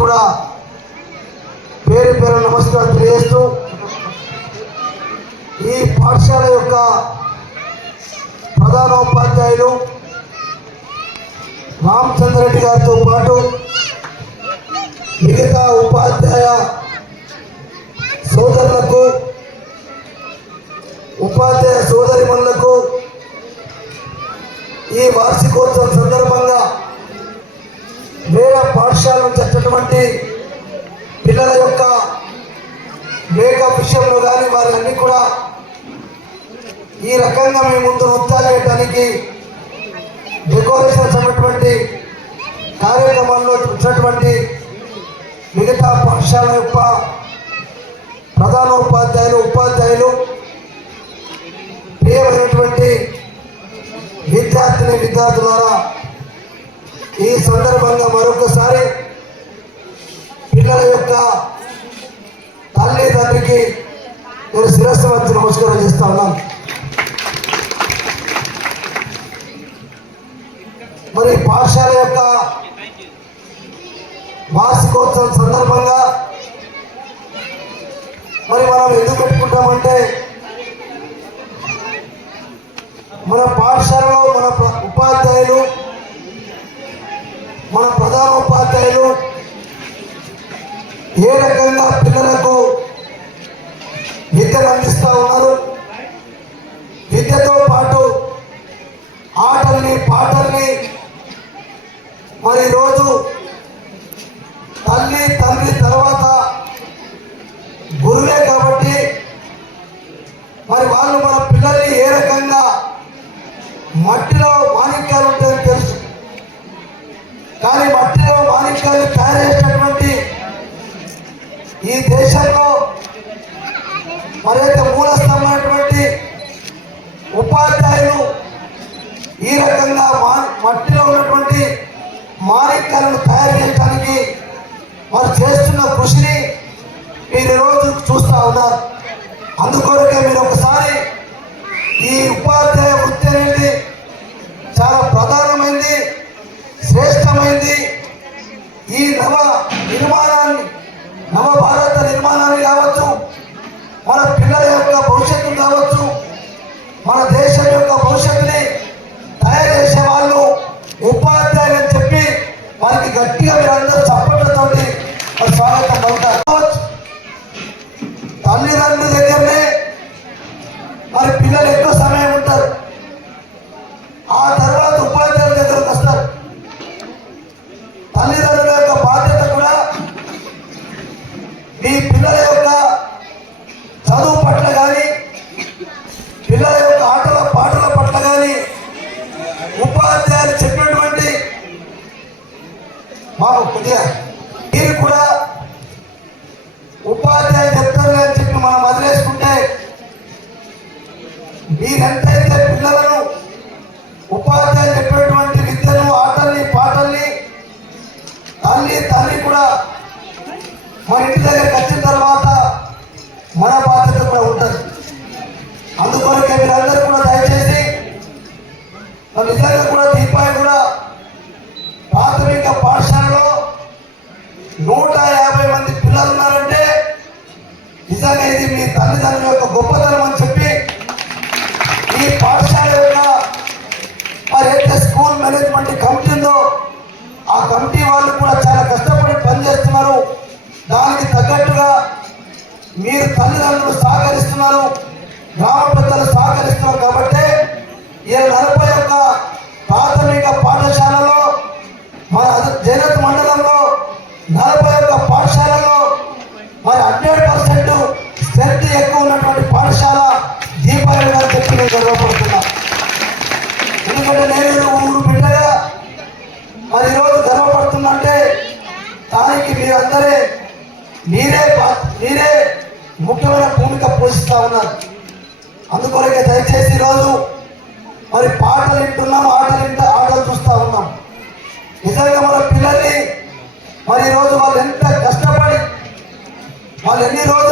కూడా పేరు పేరు నమస్కారం తెలియజేస్తూ ఈ పాఠశాల యొక్క ప్రధానోపాధ్యాయులు రామచంద్రరెడ్డి గారితో పాటు మిగతా ఉపాధ్యాయ సోదరులకు ఉపాధ్యాయ సోదరిమణులకు ఈ వార్షికోత్సవం సందర్భంగా పాఠశాల నుంచి వచ్చినటువంటి పిల్లల యొక్క మేకప్ విషయంలో కానీ అన్ని కూడా ఈ రకంగా మేము ముందు నృత్యాలు డెకరేషన్ చేసినటువంటి కార్యక్రమాల్లో చూసినటువంటి మిగతా పాఠశాల యొక్క ప్రధానోపాధ్యాయులు ఉపాధ్యాయులు ప్రియమైనటువంటి విద్యార్థిని విద్యార్థులారా ఈ సందర్భంగా మరొకసారి పిల్లల యొక్క తల్లి తండ్రికి నేను శిరస్సు వచ్చి నమస్కారం చేస్తా ఉన్నాను. మరి పాఠశాల యొక్క వార్షికోత్సవం సందర్భంగా మరి మనం ఎందుకు పెట్టుకుంటామంటే మన పాఠశాలలో మన ప్ర- ఉపాధ్యాయులు మన ప్రధాన ఉపాధ్యాయులు ఏ రకంగా పిల్లలకు విద్యను అందిస్తూ ఉన్నారు? మాణిక్యాలను తయారు చేయడానికి వారు చేస్తున్న కృషిని మీరు రోజు చూస్తూ ఉన్నారు. అందుకొరకే మీరు ఒకసారి ఈ ఉపాధ్యాయ వృత్తి అనేది చాలా ప్రధానమైంది శ్రేష్టమైంది. ఈ నవ నిర్మాణాన్ని నవ భారత నిర్మాణాన్ని కావచ్చు మన పిల్లల యొక్క భవిష్యత్తు కావచ్చు మన దేశం యొక్క భవిష్యత్తుని వారికి గట్టిగా మీరు మాకు మీరు కూడా ఉపాధ్యాయ చెప్తారు అని చెప్పి మనం వదిలేసుకుంటే మీరెంతైతే పిల్లలను ఉపాధ్యాయులు చెప్పినటువంటి విద్యను ఆటల్ని పాటల్ని తల్లి తల్లి కూడా మన ఇంటి దగ్గరికి వచ్చిన తర్వాత మన బాధ్యత కూడా ఉంటుంది. అందుకొరకే మీరందరూ కూడా దయచేసి మరి నిజంగా కూడా దీపావళి కూడా ప్రాథమిక పాఠశాలలో నూట యాభై మంది పిల్లలు ఉన్నారంటే నిజంగా ఇది మీ తల్లిదండ్రుల యొక్క గొప్పతనం అని చెప్పి ఈ పాఠశాల యొక్క మరి అయితే స్కూల్ మేనేజ్మెంట్ కమిటీ ఉందో ఆ కమిటీ వాళ్ళు కూడా చాలా కష్టపడి పనిచేస్తున్నారు. దానికి తగ్గట్టుగా మీరు తల్లిదండ్రులు సహకరిస్తున్నారు. గ్రామ పెద్దలు సహకరిస్తున్నారు కాబట్టి ఈ నలభై యొక్క ప్రాథమిక పాఠశాలలో మన జైనత్ మండలంలో నలభై ఒక్క పాఠశాలలో మరి హండ్రెడ్ పర్సెంట్ స్ట్రెంత్ ఎక్కువ ఉన్నటువంటి పాఠశాల దీపావళి గారు చెప్పి నేను గర్వపడుతున్నా. ఎందుకంటే నేను ఊరు బిడ్డగా మరి ఈరోజు గర్వపడుతుందంటే దానికి మీరందరే మీరే మీరే ముఖ్యమైన భూమిక పోషిస్తా ఉన్నారు. అందుకొరకే దయచేసి ఈరోజు మరి పాటలు వింటున్నాం ఆటలు వింటా ఆటలు చూస్తూ ఉన్నాం. నిజంగా మన పిల్లల్ని మరి ఈరోజు వాళ్ళు ఎంత కష్టపడి వాళ్ళు ఎన్ని రోజులు